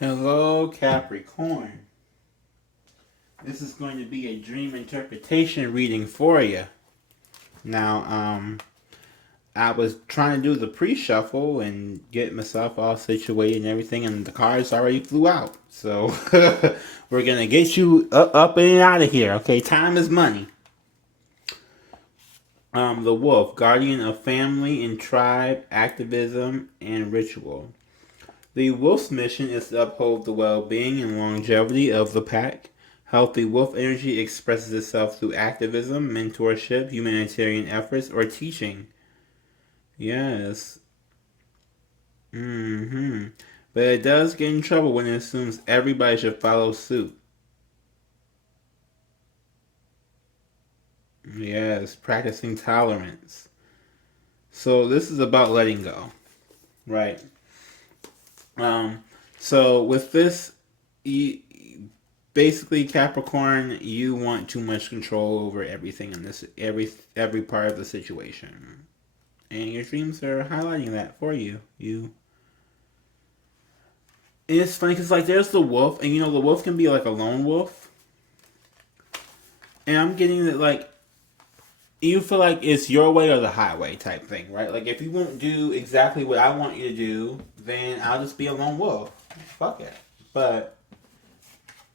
Hello, Capricorn. This is going to be a dream interpretation reading for you. Now, I was trying to do the pre-shuffle and get myself all situated and everything, and the cards already flew out. So, we're going to get you up and out of here, okay? Time is money. The wolf, guardian of family and tribe, activism, and ritual. The wolf's mission is to uphold the well-being and longevity of the pack. Healthy wolf energy expresses itself through activism, mentorship, humanitarian efforts, or teaching. Yes. But it does get in trouble when it assumes everybody should follow suit. Yes, practicing tolerance. So this is about letting go, right? So with this, basically Capricorn, you want too much control over everything in this every part of the situation, and your dreams are highlighting that for you. And it's funny because like there's the wolf, and the wolf can be like a lone wolf, and I'm getting that like you feel like it's your way or the highway type thing, right? Like if you won't do exactly what I want you to do, then I'll just be a lone wolf. Fuck it. But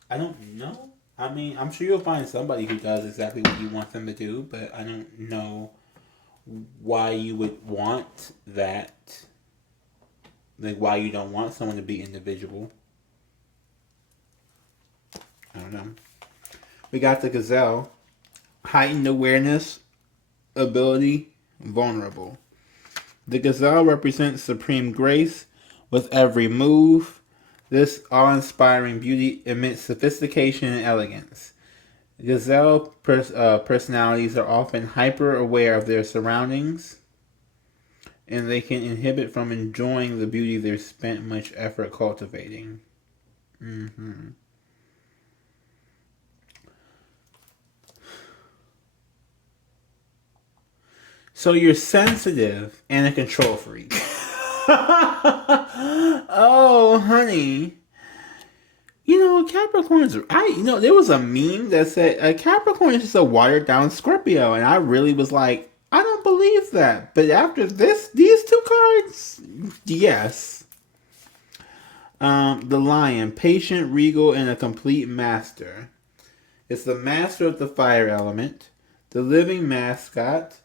I don't know. I mean, I'm sure you'll find somebody who does exactly what you want them to do, but I don't know why you would want that. Like, why you don't want someone to be individual. I don't know. We got the Gazelle. Heightened awareness, ability, vulnerable. The Gazelle represents supreme grace with every move. This awe-inspiring beauty emits sophistication and elegance. Gazelle personalities are often hyper-aware of their surroundings, and they can inhibit from enjoying the beauty they've spent much effort cultivating. So you're sensitive and a control freak. Oh, honey. Capricorn's. There was a meme that said Capricorn is just a watered down Scorpio, and I really was like, I don't believe that. But after these two cards, yes. The Lion, patient, regal, and a complete master. It's the master of the fire element, the living mascot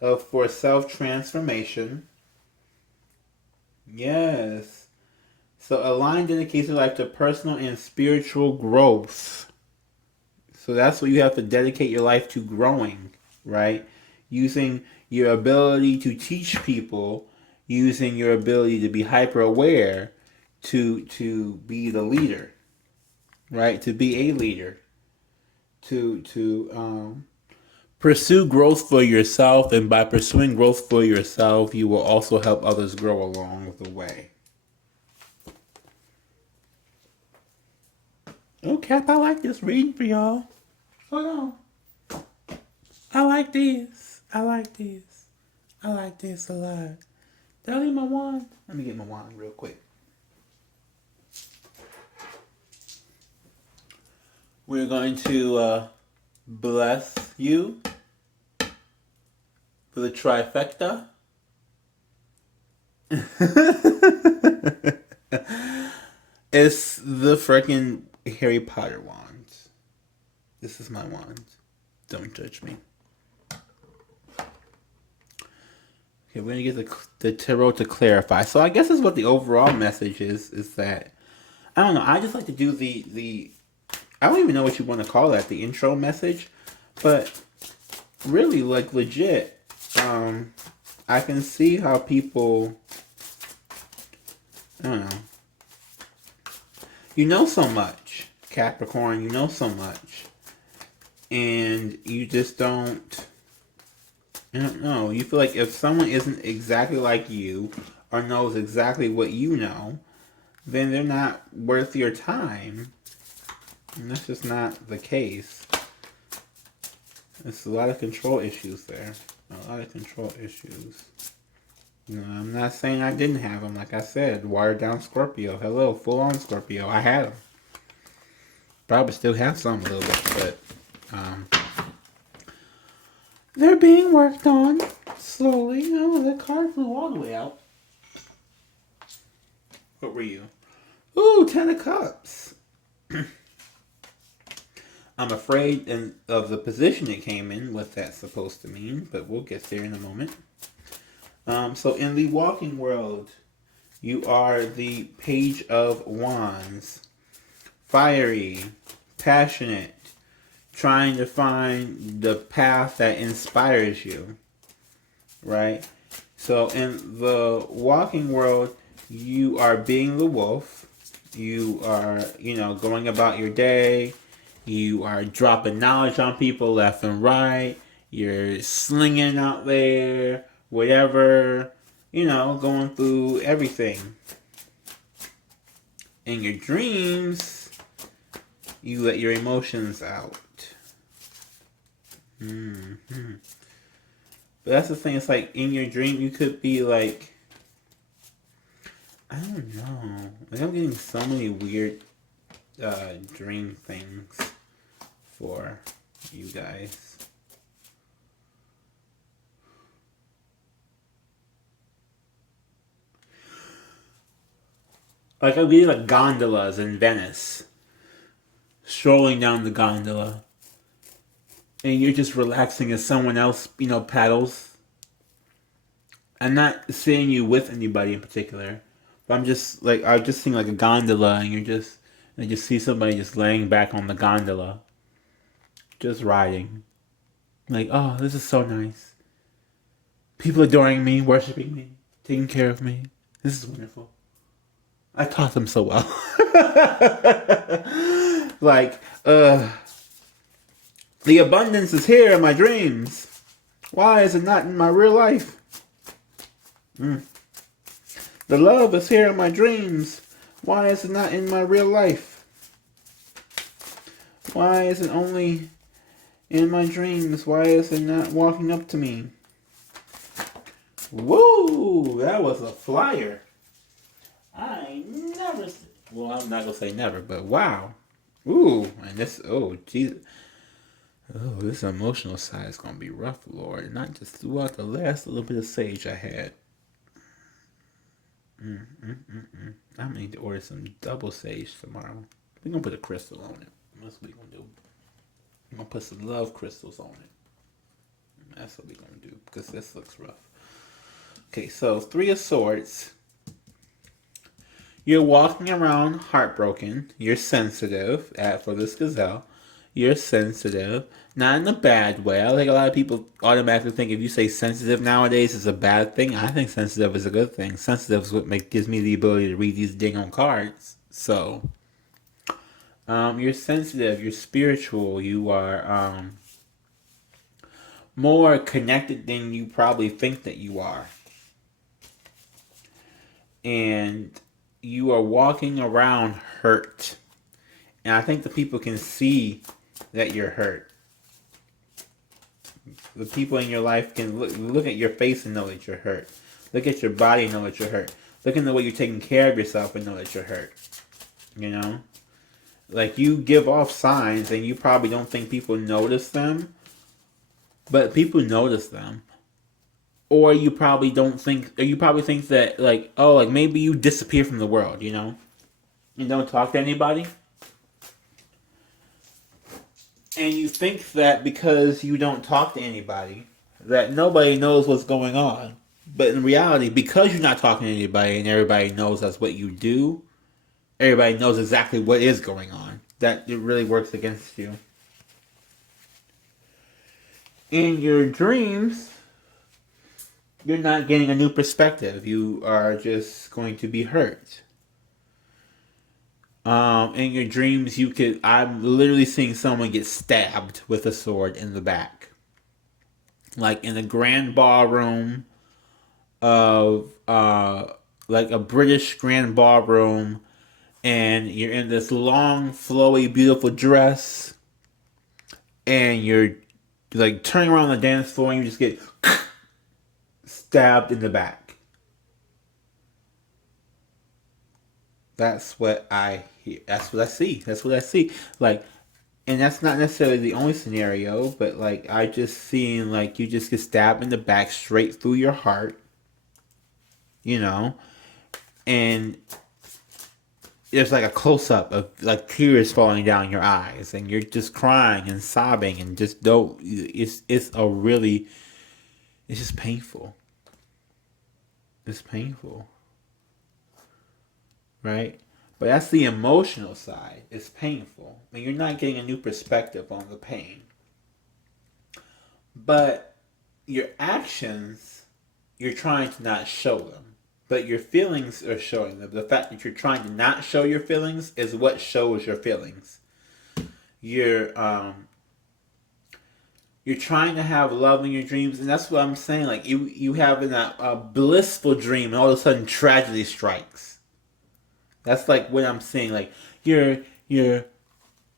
for self transformation. Yes. So a lion dedicates your life to personal and spiritual growth. So that's what you have to dedicate your life to, growing, right? Using your ability to teach people, using your ability to be hyper aware to be the leader, right? To be a leader, to pursue growth for yourself, and by pursuing growth for yourself, you will also help others grow along the way. Oh, Cap, I like this reading for y'all. Hold on. I like this. I like this. I like this a lot. Did I leave my wand? Let me get my wand real quick. We're going to bless you for the trifecta. It's the freaking Harry Potter wand. This is my wand. Don't judge me. Okay, we're gonna get the tarot to clarify. So I guess that's what the overall message is that I don't know. I just like to do the I don't even know what you want to call that, the intro message, but really, like, legit, I can see how people, I don't know, you know so much, Capricorn, you know so much, and you just don't, I don't know, you feel like if someone isn't exactly like you, or knows exactly what you know, then they're not worth your time. And that's just not the case. There's a lot of control issues there. A lot of control issues. I'm not saying I didn't have them. Like I said, watered down Scorpio. Hello, full on Scorpio. I had them. Probably still have some a little bit, but they're being worked on slowly. Oh, the card flew all the way out. What were you? Ooh, 10 of Cups. I'm afraid of the position it came in, what that's supposed to mean, but we'll get there in a moment. So in the walking world, you are the Page of Wands. Fiery, passionate, trying to find the path that inspires you, right? So in the walking world, you are being the wolf. You are, going about your day. You are dropping knowledge on people left and right. You're slinging out there, whatever, going through everything. In your dreams, you let your emotions out. Mm-hmm. But that's the thing, it's like in your dream, you could be like, I don't know. Like I'm getting so many weird dream things for you guys. Like I'm getting like gondolas in Venice. Strolling down the gondola. And you're just relaxing as someone else, paddles. I'm not seeing you with anybody in particular. But I'm just seeing like a gondola and I just see somebody just laying back on the gondola. Just riding. Like, oh, this is so nice. People adoring me, worshiping me, taking care of me. This is wonderful. I taught them so well. Like, the abundance is here in my dreams. Why is it not in my real life? The love is here in my dreams. Why is it not in my real life? Why is it only in my dreams? Why is it not walking up to me? Woo! That was a flyer. I never... Well, I'm not going to say never, but wow. Ooh, and this... Oh, Jesus. Oh, this emotional side is going to be rough, Lord. Not just throughout the last little bit of sage I had. I need to order some double sage tomorrow. We're going to put a crystal on it. That's what we're going to do. I'm going to put some love crystals on it. That's what we're going to do, because this looks rough. Okay, so 3 of Swords. You're walking around heartbroken. You're sensitive, for this Gazelle. You're sensitive. Not in a bad way. I think a lot of people automatically think if you say sensitive nowadays is a bad thing. I think sensitive is a good thing. Sensitive is what gives me the ability to read these dang on cards. So, you're sensitive. You're spiritual. You are more connected than you probably think that you are. And you are walking around hurt. And I think the people can see that you're hurt. The people in your life can look at your face and know that you're hurt. Look at your body and know that you're hurt. Look at the way you're taking care of yourself and know that you're hurt. Like you give off signs and you probably don't think people notice them. But people notice them. Or you probably think that maybe you disappear from the world, and don't talk to anybody. And you think that because you don't talk to anybody, that nobody knows what's going on. But in reality, because you're not talking to anybody and everybody knows that's what you do, everybody knows exactly what is going on. That it really works against you. In your dreams, you're not getting a new perspective. You are just going to be hurt. In your dreams, I'm literally seeing someone get stabbed with a sword in the back. Like in a grand ballroom of, like a British grand ballroom, and you're in this long, flowy, beautiful dress, and you're like turning around the dance floor and you just get stabbed in the back. That's what I hear. That's what I see. That's what I see. Like, and that's not necessarily the only scenario, but like I just seeing like you just get stabbed in the back straight through your heart, you know, and there's like a close up of like tears falling down your eyes, and you're just crying and sobbing and just don't. It's a really, it's just painful. It's painful, right? But that's the emotional side. It's painful. I mean, you're not getting a new perspective on the pain. But your actions, you're trying to not show them. But your feelings are showing them. The fact that you're trying to not show your feelings is what shows your feelings. You're trying to have love in your dreams, and that's what I'm saying. Like you having a blissful dream, and all of a sudden tragedy strikes. That's like what I'm saying. Like you're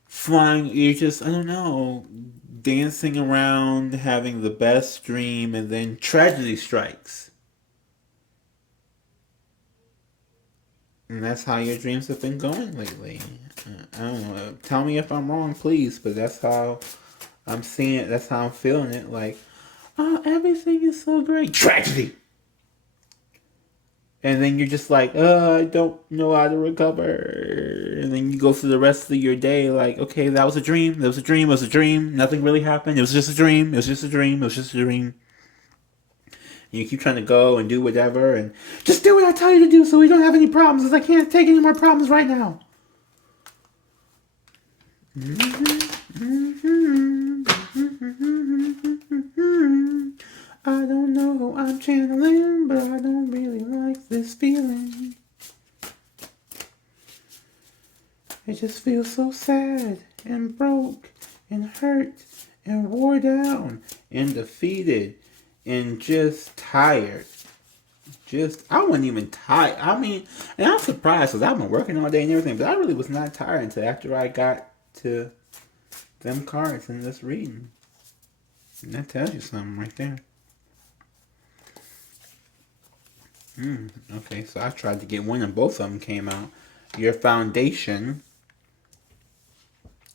flying. You're just, I don't know, dancing around, having the best dream, and then tragedy strikes. And that's how your dreams have been going lately. I don't know. Tell me if I'm wrong, please. But that's how I'm seeing it. That's how I'm feeling it. Like, oh, everything is so great. Tragedy. And then you're just like, I don't know how to recover. And then you go through the rest of your day like, okay, that was a dream. That was a dream. It was a dream. Nothing really happened. It was just a dream. It was just a dream. It was just a dream. And you keep trying to go and do whatever and just do what I tell you to do so we don't have any problems because I can't take any more problems right now. I don't know who I'm channeling, but I don't really like this feeling. It just feels so sad and broke and hurt and wore down and defeated and just tired. I wasn't even tired. I mean, and I'm surprised because I've been working all day and everything, but I really was not tired until after I got to them cards in this reading. And that tells you something right there. Okay, so I tried to get one and both of them came out. Your foundation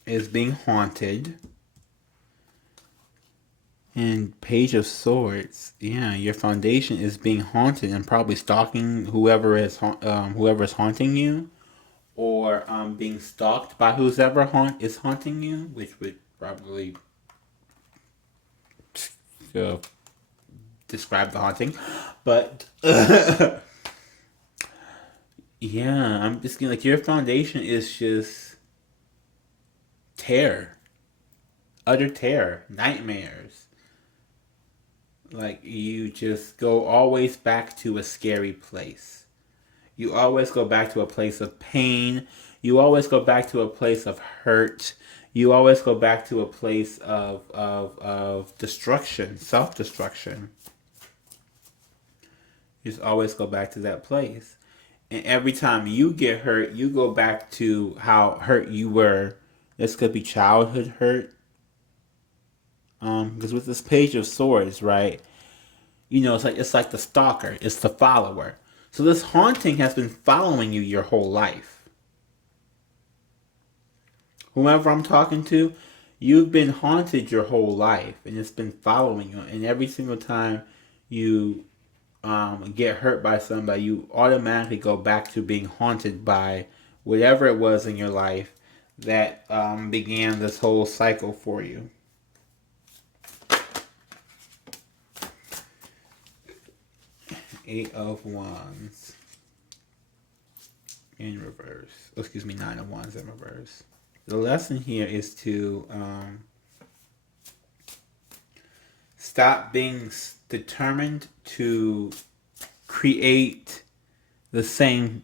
is being haunted. And Page of Swords, yeah, your foundation is being haunted and probably stalking whoever is haunting you, or being stalked by whoever is haunting you, which would probably describe the haunting. But yeah, I'm just getting like your foundation is just terror, utter terror, nightmares. Like, you just go always back to a scary place. You always go back to a place of pain. You always go back to a place of hurt. You always go back to a place of destruction, self-destruction. You just always go back to that place. And every time you get hurt, you go back to how hurt you were. This could be childhood hurt. Because with this Page of Swords, right? You know, it's like the stalker, it's the follower. So this haunting has been following you your whole life. Whoever I'm talking to, you've been haunted your whole life, and it's been following you. And every single time you get hurt by somebody, you automatically go back to being haunted by whatever it was in your life that began this whole cycle for you. Eight of Wands in reverse. Oh, excuse me, Nine of Wands in reverse. The lesson here is to stop being determined to create the same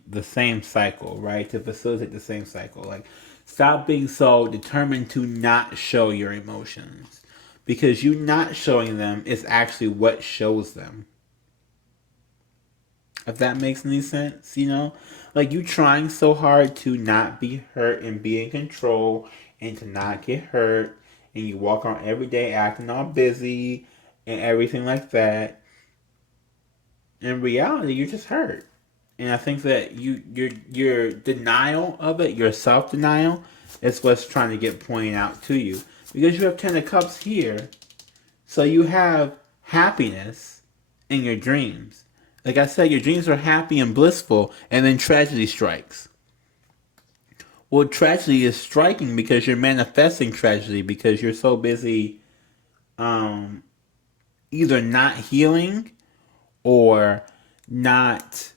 cycle, right? To facilitate the same cycle. Like, stop being so determined to not show your emotions, because you not showing them is actually what shows them. If that makes any sense, you know? Like, you trying so hard to not be hurt and be in control and to not get hurt, and you walk around every day acting all busy and everything like that. In reality, you're just hurt. And I think that your denial of it, your self-denial, is what's trying to get pointed out to you. Because you have Ten of Cups here, so you have happiness in your dreams. Like I said, your dreams are happy and blissful, and then tragedy strikes. Well, tragedy is striking because you're manifesting tragedy because you're so busy um, either not healing or not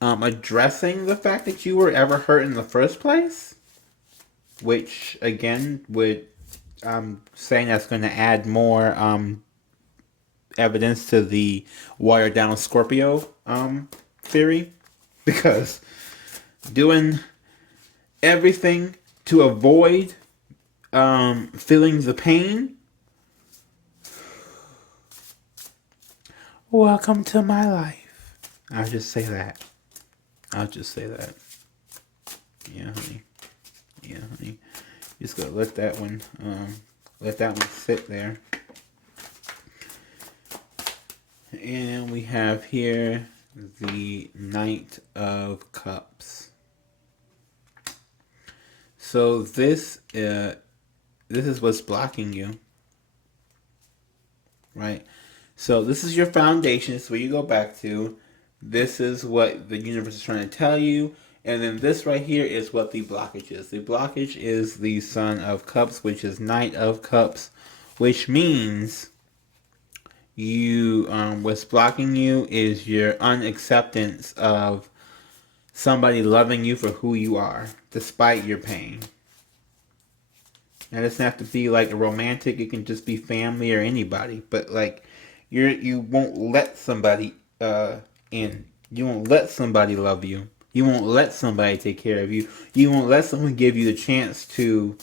addressing the fact that you were ever hurt in the first place, which again would saying that's going to add more evidence to the watered down Scorpio theory, because doing everything to avoid feeling the pain. Welcome to my life. I'll just say that. I'll just say that. Yeah, honey. Yeah, honey. Just gotta let that one sit there. And we have here the Knight of Cups. So this is what's blocking you, right? So this is your foundation. This is where you go back to. This is what the universe is trying to tell you. And then this right here is what the blockage is. The blockage is the Son of Cups, which is Knight of Cups, which means you what's blocking you is your unacceptance of somebody loving you for who you are, despite your pain. And it doesn't have to be like a romantic, it can just be family or anybody. But like you won't let somebody in. You won't let somebody love you. You won't let somebody take care of you. You won't let someone give you the chance to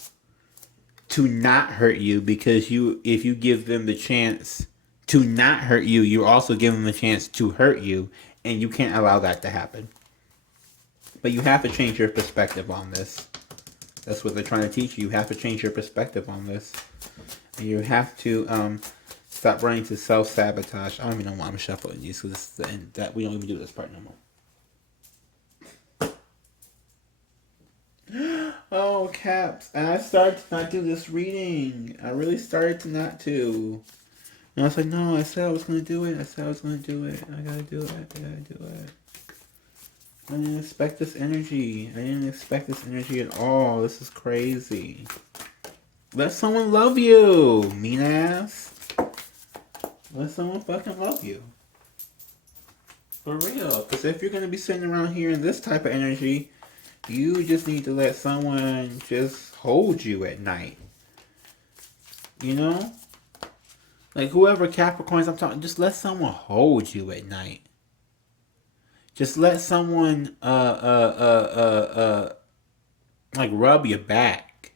not hurt you, because if you give them the chance to not hurt you, you're also giving them the chance to hurt you, and you can't allow that to happen. But you have to change your perspective on this. That's what they're trying to teach you. You have to change your perspective on this. And you have to stop running to self-sabotage. I don't even know why I'm shuffling these, because this is the end. That we don't even do this part no more. Oh, Caps. And I started to not do this reading. I really started to not to. And I was like, no, I said I was going to do it. I said I was going to do it. I got to do it. I got to do it. I didn't expect this energy. I didn't expect this energy at all. This is crazy. Let someone love you, mean ass. Let someone fucking love you. For real. Because if you're going to be sitting around here in this type of energy, you just need to let someone just hold you at night. You know? Like whoever Capricorns I'm talking, just let someone hold you at night. Just let someone like rub your back.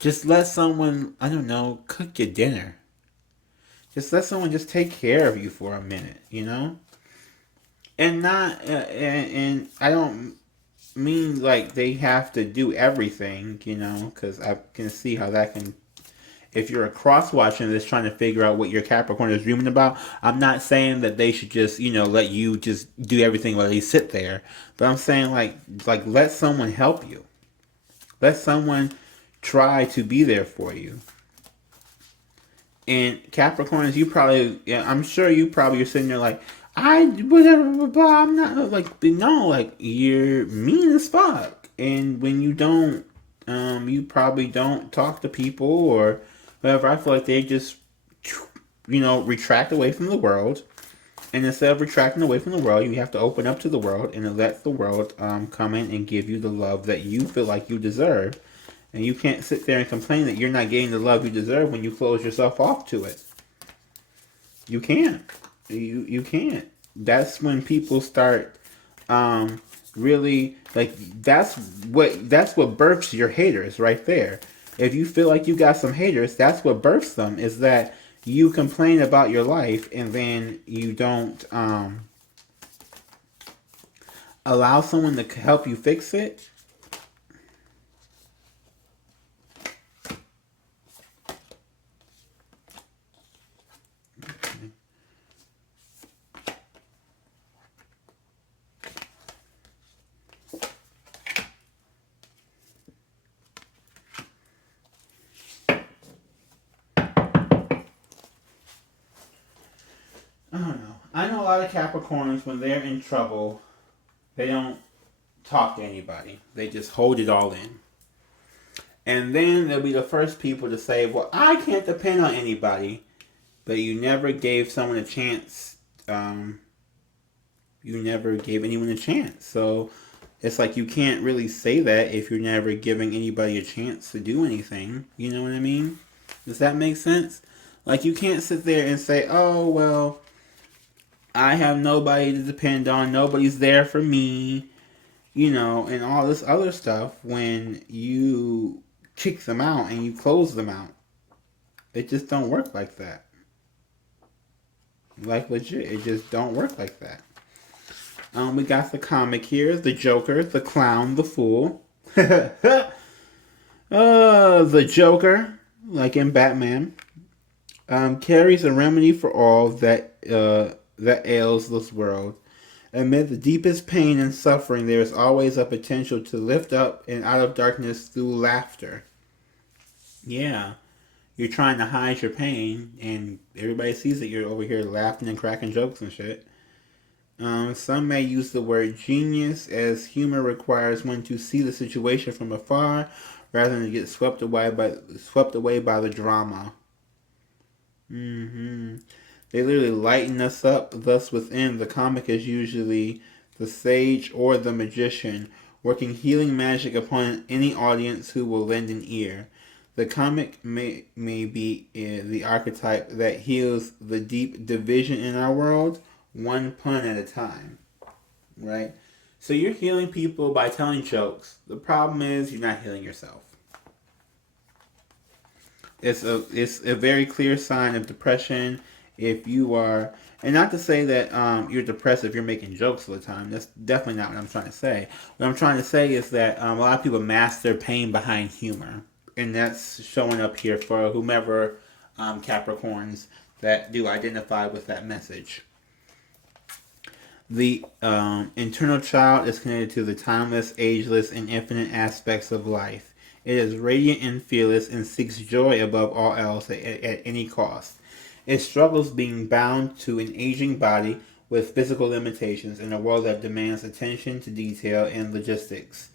Just let someone, I don't know, cook your dinner. Just let someone just take care of you for a minute, you know? And not and I don't mean like they have to do everything, you know, because I can see how that can. If you're a cross-watching this trying to figure out what your Capricorn is dreaming about, I'm not saying that they should just, you know, let you just do everything while they sit there. But I'm saying like let someone help you. Let someone try to be there for you. And Capricorns, you probably, yeah, I'm sure you probably are sitting there like, whatever, blah, blah, I'm not, like, no, like, you're mean as fuck. And when you don't, you probably don't talk to people or whatever. I feel like they just, you know, retract away from the world. And instead of retracting away from the world, you have to open up to the world and let the world come in and give you the love that you feel like you deserve. And you can't sit there and complain that you're not getting the love you deserve when you close yourself off to it. You can't. You can't. That's when people start really like that's what births your haters right there. If you feel like you got some haters, that's what births them, is that you complain about your life and then you don't allow someone to help you fix it. of Capricorns, when they're in trouble, they don't talk to anybody. They just hold it all in. And then they'll be the first people to say, well, I can't depend on anybody. But you never gave someone a chance. You never gave anyone a chance. So it's like you can't really say that if you're never giving anybody a chance to do anything. You know what I mean? Does that make sense? Like, you can't sit there and say, oh, well, I have nobody to depend on. Nobody's there for me. You know, and all this other stuff when you kick them out and you close them out. It just don't work like that. Like, legit, it just don't work like that. We got the comic here, the Joker, the Clown, the Fool. The Joker, like in Batman, carries a remedy for all that ails this world. Amid the deepest pain and suffering, there is always a potential to lift up and out of darkness through laughter. Yeah. You're trying to hide your pain, and everybody sees that you're over here laughing and cracking jokes and shit. Some may use the word genius, as humor requires one to see the situation from afar rather than to get swept away by the drama. They literally lighten us up. Thus, within, the comic is usually the sage or the magician, working healing magic upon any audience who will lend an ear. The comic may be the archetype that heals the deep division in our world, one pun at a time. Right? So you're healing people by telling jokes. The problem is you're not healing yourself. It's a very clear sign of depression if you are, and not to say that you're depressed if you're making jokes all the time. That's definitely not what I'm trying to say. What I'm trying to say is that a lot of people mask their pain behind humor. And that's showing up here for whomever Capricorns that do identify with that message. The internal child is connected to the timeless, ageless, and infinite aspects of life. It is radiant and fearless and seeks joy above all else at any cost. It struggles being bound to an aging body with physical limitations in a world that demands attention to detail and logistics.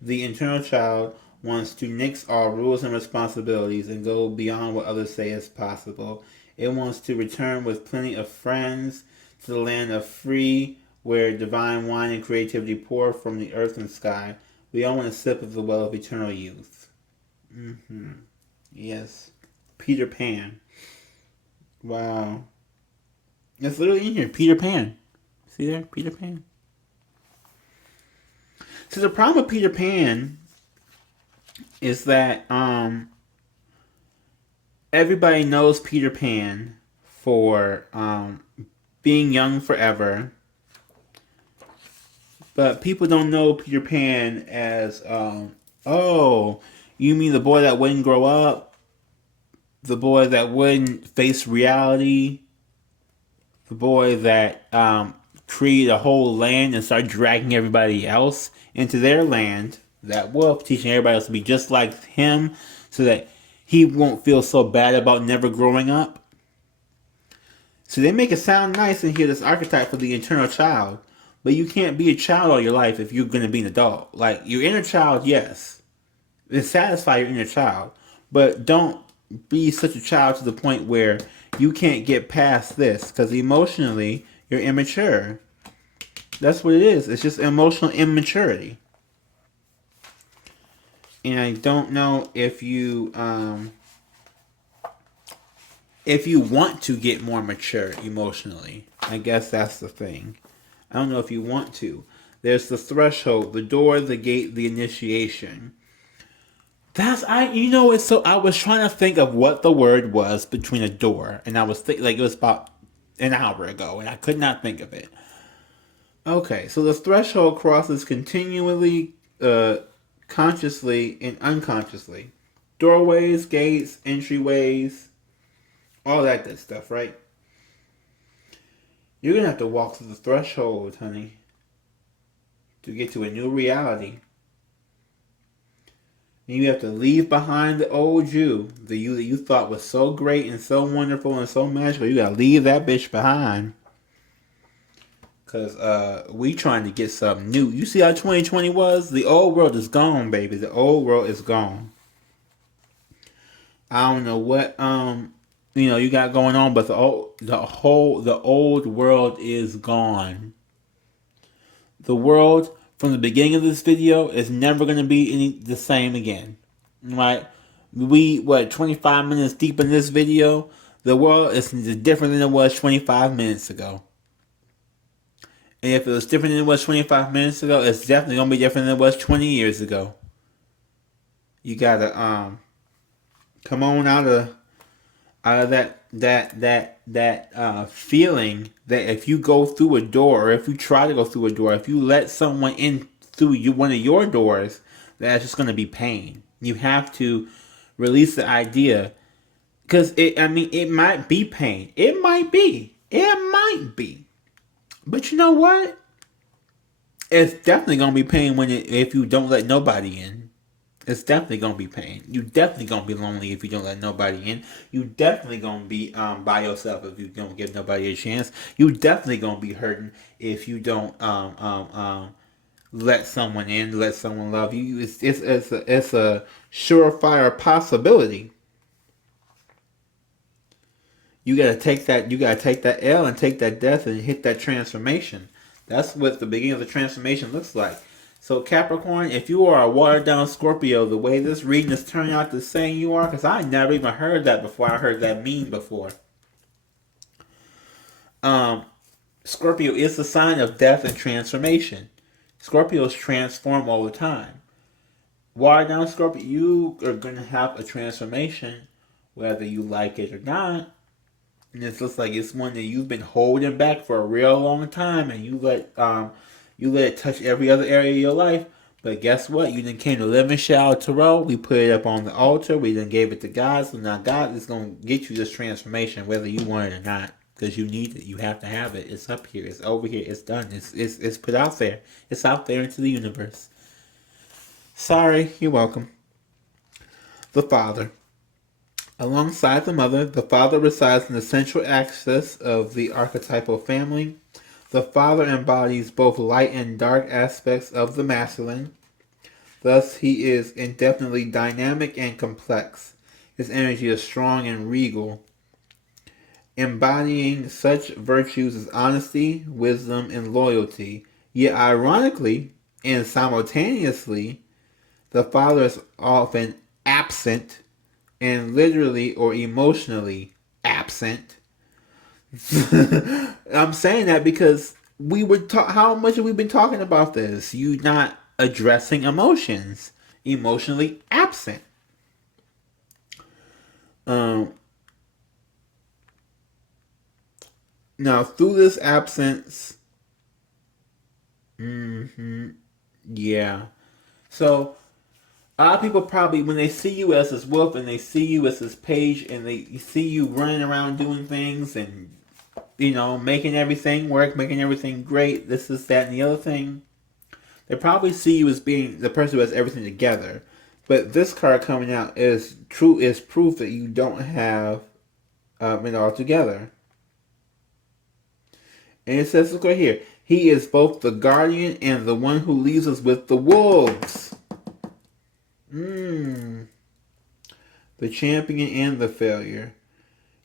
The internal child wants to nix all rules and responsibilities and go beyond what others say is possible. It wants to return with plenty of friends to the land of free, where divine wine and creativity pour from the earth and sky. We all want a sip of the well of eternal youth. Yes. Peter Pan. Wow. It's literally in here. Peter Pan. See there? Peter Pan. So the problem with Peter Pan is that everybody knows Peter Pan for being young forever. But people don't know Peter Pan as, oh, you mean the boy that wouldn't grow up? The boy that wouldn't face reality? The boy that created a whole land and started dragging everybody else into their land? That wolf, teaching everybody else to be just like him so that he won't feel so bad about never growing up? So they make it sound nice and hear this archetype for the internal child. But you can't be a child all your life if you're going to be an adult. Like, your inner child, yes. Satisfy your inner child. But don't be such a child to the point where you can't get past this. Because emotionally, you're immature. That's what it is. It's just emotional immaturity. And I don't know if you want to get more mature emotionally. I guess that's the thing. I don't know if you want to. There's the threshold, the door, the gate, the initiation. I was trying to think of what the word was between a door, and I was thinking, like, it was about an hour ago, and I could not think of it. Okay, so the threshold crosses continually, consciously and unconsciously. Doorways, gates, entryways, all that good stuff, right? You're going to have to walk through the threshold, honey, to get to a new reality. And you have to leave behind the old you, the you that you thought was so great and so wonderful and so magical. You got to leave that bitch behind. Because we trying to get something new. You see how 2020 was? The old world is gone, baby. The old world is gone. I don't know what you got going on, but the old world is gone. The world from the beginning of this video is never gonna be the same again. Right? 25 minutes deep in this video, the world is different than it was 25 minutes ago. And if it was different than it was 25 minutes ago, it's definitely gonna be different than it was 20 years ago. You gotta come on out of that feeling that if you go through a door, or if you try to go through a door, if you let someone in through one of your doors, that's just gonna be pain. You have to release the idea, because it might be pain. It might be. But you know what? It's definitely gonna be pain if you don't let nobody in. It's definitely gonna be pain. You definitely gonna be lonely if you don't let nobody in. You definitely gonna be by yourself if you don't give nobody a chance. You definitely gonna be hurting if you don't let someone in, let someone love you. It's a surefire possibility. You gotta take that L and take that death and hit that transformation. That's what the beginning of the transformation looks like. So Capricorn, if you are a watered down Scorpio, the way this reading is turning out to saying you are, because I never even heard that before. I heard that meme before. Scorpio is the sign of death and transformation. Scorpios transform all the time. Watered down Scorpio, you are going to have a transformation, whether you like it or not. And it looks like it's one that you've been holding back for a real long time, and you let it touch every other area of your life. But guess what? You then came to live in Shao Tarot. We put it up on the altar. We then gave it to God. So now God is going to get you this transformation, whether you want it or not, because you need it. You have to have it. It's up here. It's over here. It's done. It's put out there. It's out there into the universe. Sorry. You're welcome. The Father. Alongside the mother, the father resides in the central axis of the archetypal family. The father embodies both light and dark aspects of the masculine. Thus, he is indefinitely dynamic and complex. His energy is strong and regal, embodying such virtues as honesty, wisdom, and loyalty. Yet, ironically and simultaneously, the father is often absent and literally or emotionally absent. I'm saying that because how much have we been talking about this? You not addressing emotions, emotionally absent. Now through this absence, yeah. So a lot of people probably, when they see you as this wolf and they see you as this page and they see you running around doing things and, making everything work, making everything great, this, that, and the other thing, they probably see you as being the person who has everything together. But this card coming out is proof that you don't have it all together. And it says, look right here, he is both the guardian and the one who leaves us with the wolves. The champion and the failure.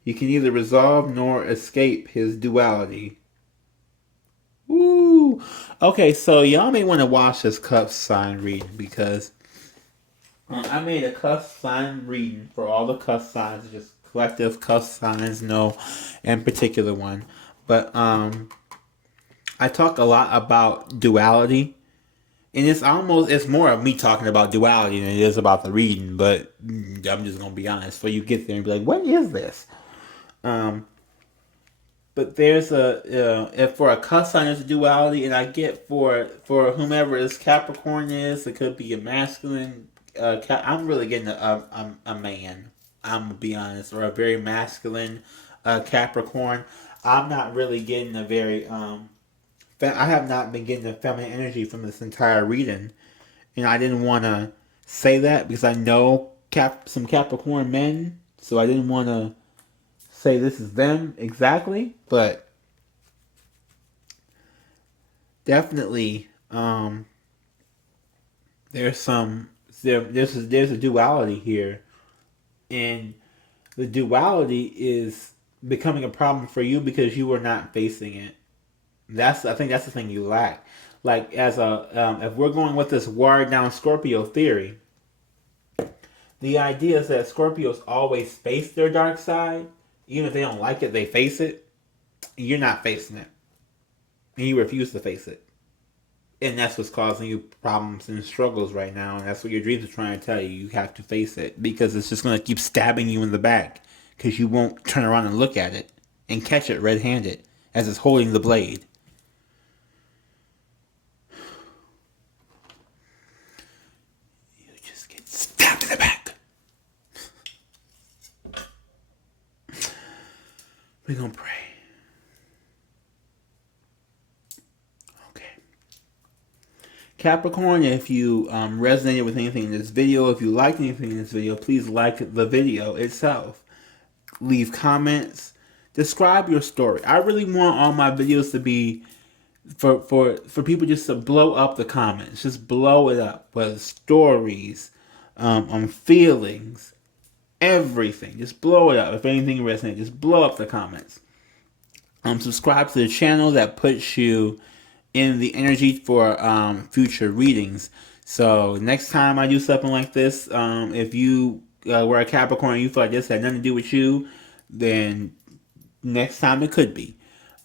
You can neither resolve nor escape his duality. Woo! Okay, so y'all may want to watch this cup sign reading, because I made a cup sign reading for all the cup signs, just collective cup signs, no in particular one. But I talk a lot about duality. And it's more of me talking about duality than it is about the reading, but I'm just going to be honest. So you get there and be like, what is this? But there's if for a cuss sign there's a duality, and I get for whomever this Capricorn is, it could be a masculine. I'm really getting a man. I'm going to be honest, or a very masculine Capricorn. I'm not really getting a very I have not been getting the feminine energy from this entire reading. And I didn't want to say that because I know some Capricorn men. So I didn't want to say this is them exactly. But definitely, there's a duality here, and the duality is becoming a problem for you because you are not facing it. I think that's the thing you lack. Like as if we're going with this wired down Scorpio theory, the idea is that Scorpios always face their dark side, even if they don't like it, they face it. You're not facing it, and you refuse to face it, and that's what's causing you problems and struggles right now. And that's what your dreams are trying to tell you. You have to face it because it's just going to keep stabbing you in the back because you won't turn around and look at it and catch it red-handed as it's holding the blade. You just get stabbed in the back. We're going to pray. Capricorn, if you resonated with anything in this video, if you liked anything in this video, please like the video itself. Leave comments. Describe your story. I really want all my videos to be for people just to blow up the comments. Just blow it up. With stories, feelings, everything. Just blow it up. If anything resonates, just blow up the comments. Subscribe to the channel. That puts you in the energy for future readings. So next time I do something like this, if you were a Capricorn and you feel like this had nothing to do with you, then next time it could be.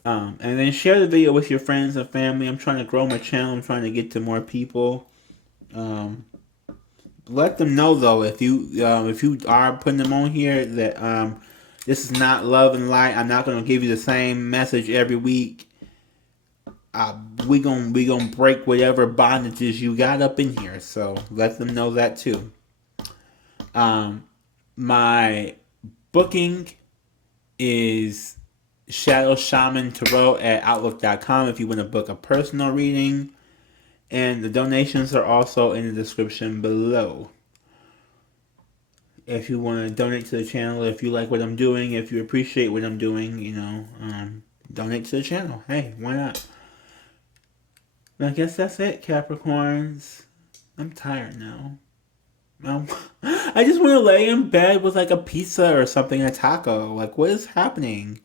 And then share the video with your friends and family. I'm trying to grow my channel. I'm trying to get to more people. Let them know though, if you are putting them on here, that this is not love and light. I'm not going to give you the same message every week. We gonna break whatever bondages you got up in here. So let them know that too. My booking is Shadow Shaman Tarot at Outlook.com if you want to book a personal reading. And the donations are also in the description below. If you want to donate to the channel, if you like what I'm doing, if you appreciate what I'm doing, donate to the channel. Hey, why not? I guess that's it, Capricorns. I'm tired now. I just want to lay in bed with like a pizza or something, a taco. Like, what is happening?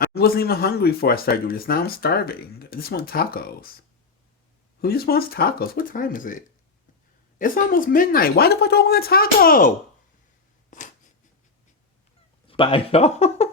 I wasn't even hungry before I started doing this. Now I'm starving. I just want tacos. Who just wants tacos? What time is it? It's almost midnight. Why the fuck do I want a taco? Bye, y'all.